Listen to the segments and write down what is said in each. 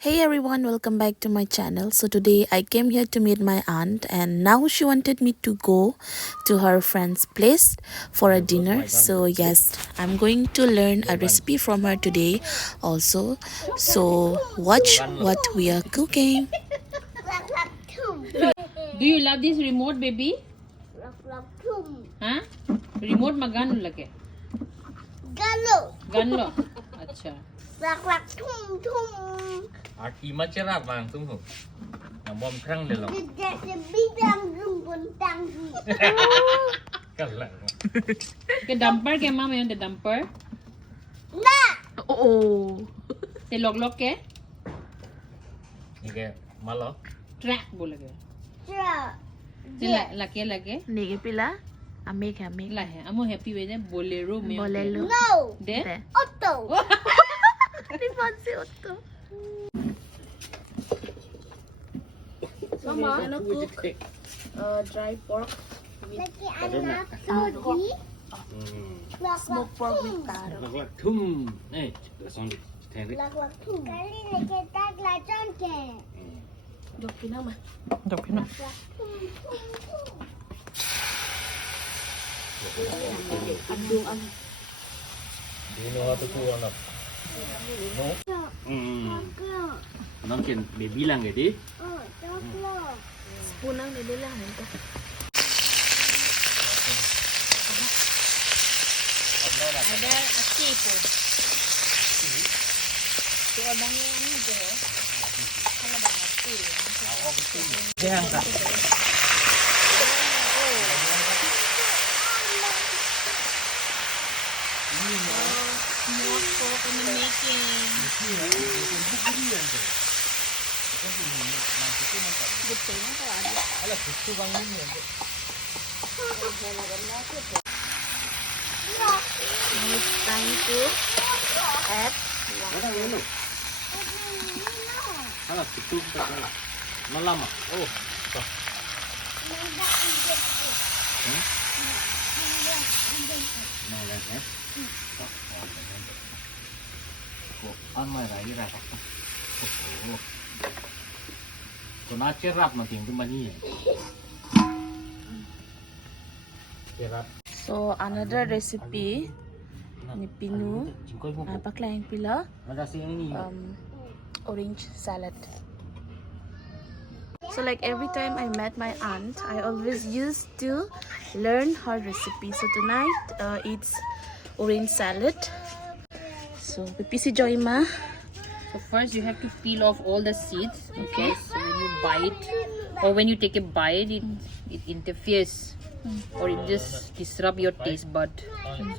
Hey everyone, welcome back to my channel. So today I came here to meet my aunt and now she wanted me to go to her friend's place for a dinner. So yes, I'm going to learn a recipe from her today also. So watch what we are cooking. Do you love this remote, baby? Huh? Remote ma gan lage. Gan lo. Acha. Aki macera bang tunggu. Yang bom kerang dia lo. Kalah. Ke dumper ke mama yung the dumper? Oh, Te log ke? Ini malo. Track बोले के. Te lage. nige pila. Amig. La है. Amo happy with them bolero में. Bolelo. De? Di fancy otto. Mama, gonna cook Dry pork. Smoked pork with taro. Lak tum. Langsung teri. Dok pinama. Dok na. Dino atau tu anak. No. Mungkin dia bilang jadi. Punang nilang ito. Ada aci po. So abang yang ano to? Ano ba aci? Jangan kak. More pork in the making. Alah, susu bang ini. Now it's time to add Mana dulu? Alah, susu tak salah. Malam ah. Oh. Nah, kan ya. Kok anmai lagi rasa. Oh. Kena cerap nanti itu mani ya. Cerap. So another recipe ni pinu pakla yang pila Ada sih yang ini. orange salad. So like every time I met my aunt, I always used to learn her recipe. So tonight it's orange salad. So pipisi Joyma. So first you have to peel off all the seeds. Okay. So when you bite or when you take a bite, it interferes or it just disrupt your taste bud.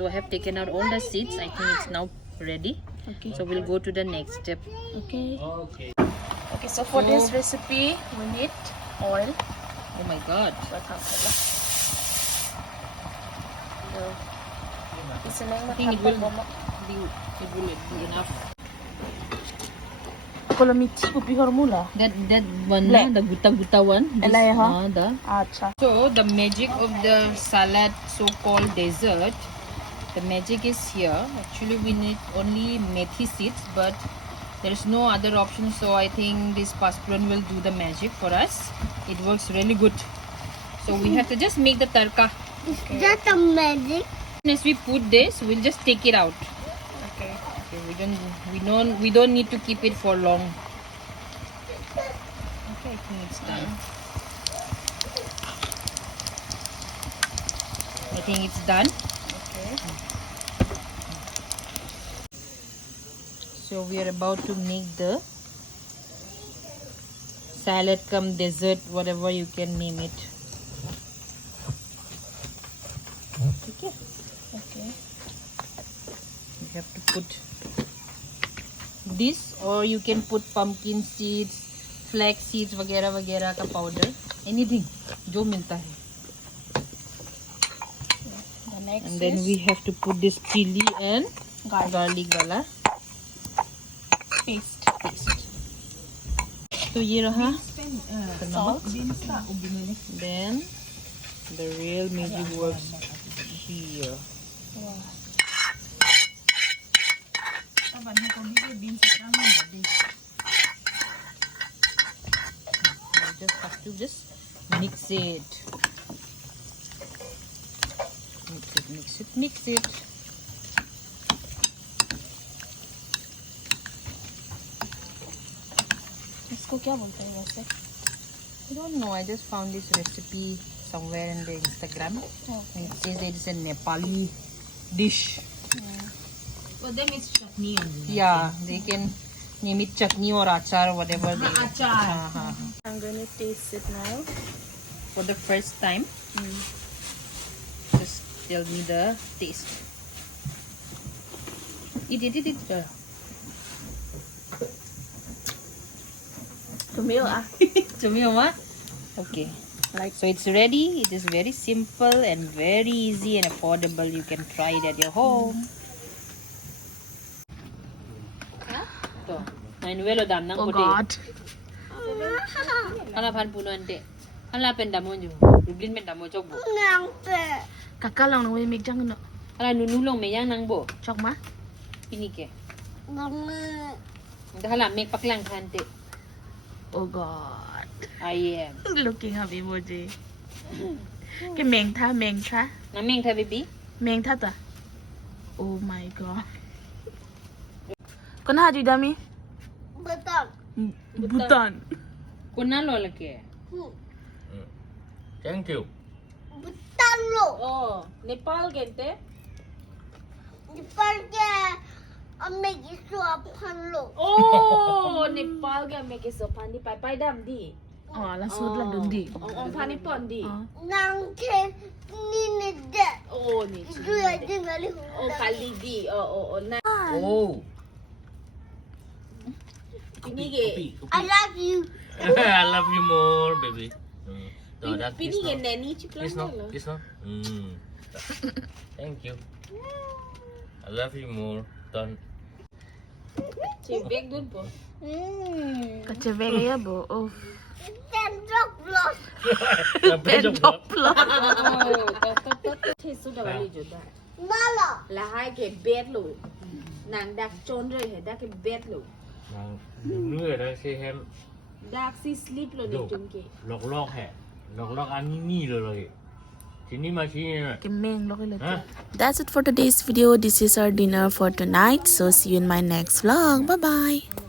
So I have taken out all the seeds. I think it's now ready. Okay. So we'll go to the next step. Okay. Oke. Okay. So for this recipe, we need oil. Oh my god. I think it will be enough. Kalau miti pupi hormula. That one, Black. the guta one. This, Alay, huh? the Acha. So the magic of the salad, so-called dessert, the magic is here. Actually, we need only methi seeds, but there is no other option. So I think this paspuran will do the magic for us. It works really good. So we have to just make the tarka. Just a magic. As we put this, we'll just take it out. Okay. Okay, we don't need to keep it for long. Okay, I think it's done. I think it's done. Okay. So we are about to make the salad cum dessert, whatever you can name it. Okay. Okay. You have to put this, or you can put pumpkin seeds, flax seeds, वगैरह वगैरह का powder, anything जो मिलता है. The next And then is we have to put this chili and garlic वाला paste. तो ये रहा Salt. Then the real magic works here. Wow. to just mix it. Mix it. इसको क्या बोलते हैं वैसे? I don't know. I just found this recipe somewhere in the Instagram. And it says that it's a Nepali dish. For them it's chutney only. Yeah, they can name it chutney or achar, whatever they Achar. I'm going to taste it now. for the first time. Just tell me the taste. Eat. Tumil ah. Tumiyoma? Okay. Like So it's ready. It is very simple and very easy and affordable. You can try it at your home. To. Nain welo dam nang oh puti. god. Ala pan puno ante. Ala pen damo ju. Dublin pen damo chok bo. Nang pe. Kakak lang nang make jang no. Ala nunu long me yang nang bo. Chok ma. Ini ke. Mama. Dah hala make paklang kante. Oh god. I am. Looking up emoji. Cái mèn tha. Nang meng tha baby. Mèn tha ta. Oh my god. Kau nak haji dami? Betul. Bhutan. Kuna lo lake. Thank you. Betul lo. Oh, Nepal gente. Dipakai ambil suapan lo. Oh, Nepal ke ambil ke sopan di pai dam di. Oh, lah sud lah dundi. Ong pani pon di. Nang ke ni ni dek. Oh, ni. Itu aja ngali. Oh, kali di. Oh, na. Oh. Ini ke. I love you. I love you more, baby. No, that Pini is ke not. nani ciplang It's not. lo. It's not. Thank you. I love you more. Don't. Cipek dun po. Kacebek ya bo. Oh. Tendok lo. Pendok lah. Oh, thế số đầu là gì đó. Malo. Là hai cái bed rồi. Nàng đặc trốn rồi hay đặc cái bed rồi. Người đang xe hem Đặc si sleep rồi để chung cái. lọc hẹ lọc ăn ni rồi thì ni mà chỉ Cái mèn lo cái lệ. hả. That's it for today's video. This is our dinner for tonight. So see you in my next vlog. Bye bye.